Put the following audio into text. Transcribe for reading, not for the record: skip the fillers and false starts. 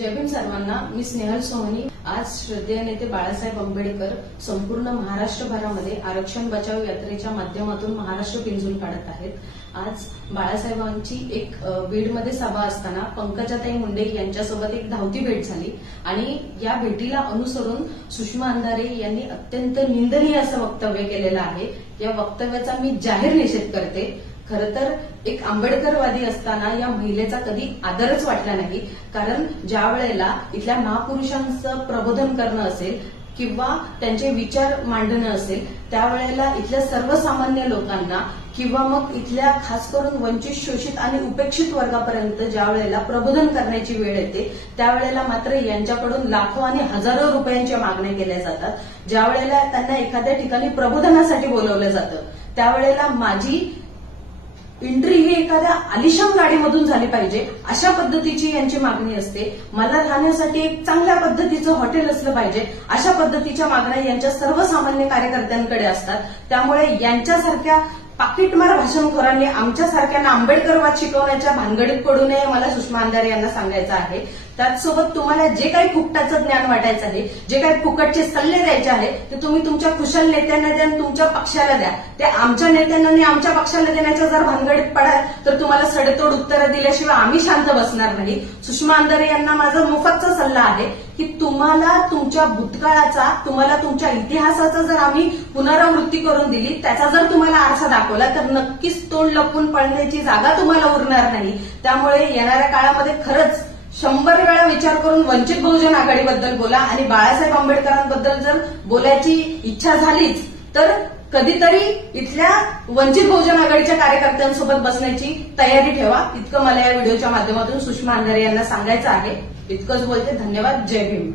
जय भीम सर्वांना। मी स्नेहल सोहनी। आज श्रद्धेय नेते बाळासाहेब आंबेडकर संपूर्ण महाराष्ट्रभरामध्ये आरक्षण बचाव यात्रेच्या माध्यमातून महाराष्ट्र पिंजून काढत आहेत। आज बाळासाहेबांची एक बीडमध्ये सभा असताना पंकजाताई मुंडे यांच्यासोबत एक धावती भेट झाली आणि या भेटीला अनुसरून सुषमा अंधारे यांनी अत्यंत निंदनीय असं वक्तव्य केलेलं आहे। या वक्तव्याचा मी जाहीर निषेध करते। खरं तर एक आंबेडकरवादी असताना या महिलेचा कधी आदरच वाटला नाही, कारण ज्या वेळेला इथल्या महापुरुषांचं प्रबोधन करणं असेल किंवा त्यांचे विचार मांडणं असेल, त्यावेळेला इथल्या सर्वसामान्य लोकांना किंवा मग इथल्या खास करून वंचित, शोषित आणि उपेक्षित वर्गापर्यंत ज्या वेळेला प्रबोधन करण्याची वेळ येते, त्यावेळेला मात्र यांच्याकडून लाखो आणि हजारो रुपयांच्या मागण्या केल्या जातात। ज्या वेळेला त्यांना एखाद्या ठिकाणी प्रबोधनासाठी बोलवलं जातं, त्यावेळेला माझी एंट्री ही एखाद्या आलिशान गाडीमधून झाली पाहिजे, अशा पद्धतीची यांची मागणी असते। मला राहण्यासाठी एक चांगल्या पद्धतीचं हॉटेल असलं पाहिजे, अशा पद्धतीच्या मागण्या यांच्या सर्वसामान्य कार्यकर्त्यांकडे असतात। त्यामुळे यांच्यासारख्या पाकिटमार भाषणखोरांनी आमच्यासारख्यांना आंबेडकरवाद शिकवण्याच्या भानगडीत पडू नये, मला सुषमा अंधारे यांना सांगायचं आहे। त्याचसोबत तुम्हाला जे काही फुकटाचं ज्ञान वाटायचं आहे, जे काही फुकटचे सल्ले द्यायचे आहे, ते तुम्ही तुमच्या कुशल नेत्यांना द्या, तुमच्या पक्षाला द्या। ते आमच्या नेत्यांना आणि आमच्या पक्षाला देण्याच्या जर भानगडीत पडाल तर तुम्हाला सडेतोड उत्तरं दिल्याशिवाय आम्ही शांत बसणार नाही। सुषमा अंधारे यांना माझा मोफतचा सल्ला आहे की तुम्हाला तुमच्या भूतकाळाचा, तुम्हाला तुमच्या इतिहासाचा जर आम्ही पुनरावृत्ती करून दिली, त्याचा जर तुम्हाला आरसा दाखवला तर नक्कीच तोंड लपवून पळण्याची जागा तुम्हाला उरणार नाही। त्यामुळे येणाऱ्या काळामध्ये खरंच 100 वेळा विचार करून वंचित बहुजन आघाडीबद्दल बोला आणि बाळासाहेब आंबेडकरांबद्दल जर बोलायची इच्छा झालीच तर कधीतरी इथल्या वंचित बहुजन आघाडीच्या कार्यकर्त्यांसोबत बसण्याची तयारी ठेवा। इतकं मला या व्हिडिओच्या माध्यमातून सुषमा अंधारे यांना सांगायचं आहे। इतकंच बोलते। धन्यवाद। जय भीम।